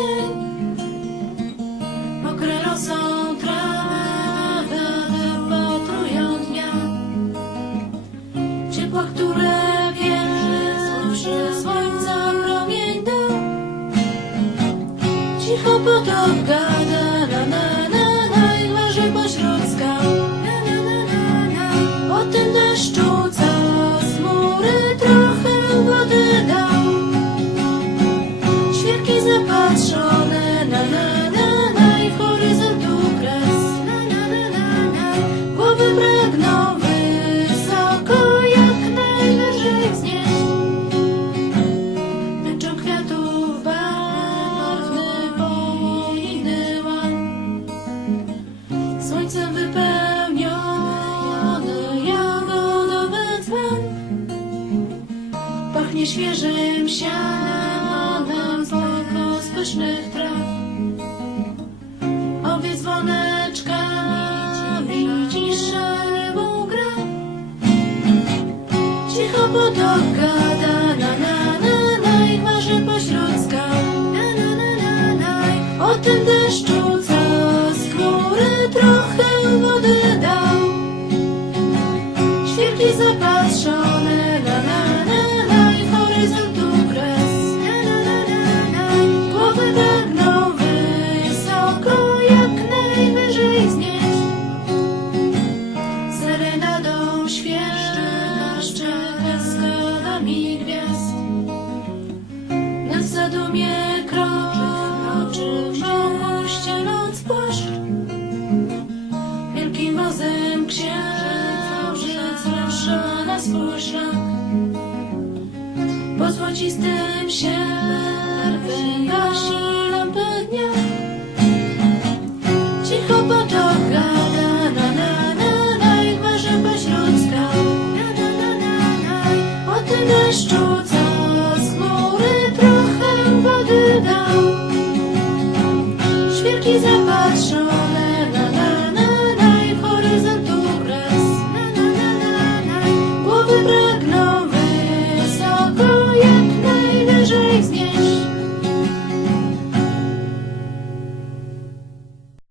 cień Mokre rosą trawy Wypatrują dnia Ciepła, które wierzy Słowszy słońca promień da Cicho potok gada Na na na na I leży pośród skał Na na na na na Po tym deszczu zapatrzone, na na na na i w horyzontu kres. Na na na na na. Głowy pragną wysoko, jak najwyżej wznieść. Męczą kwiatów barwny, poliny łan. Słońcem wypełniony jagodowy dzban. Pachnie świeżym sianem, Cicho potok gada, na na na na i marzy pośród skał. Na na na na na o tym deszczu, co z chmury trochę wody dał. Świerki zapatrzone, swój szlak Po złocistym się wygasi lampy dnia. Cicho potok na na na naj Może ludzka O tym deszczu co z chmury trochę wody dał. Świerki zapatrzą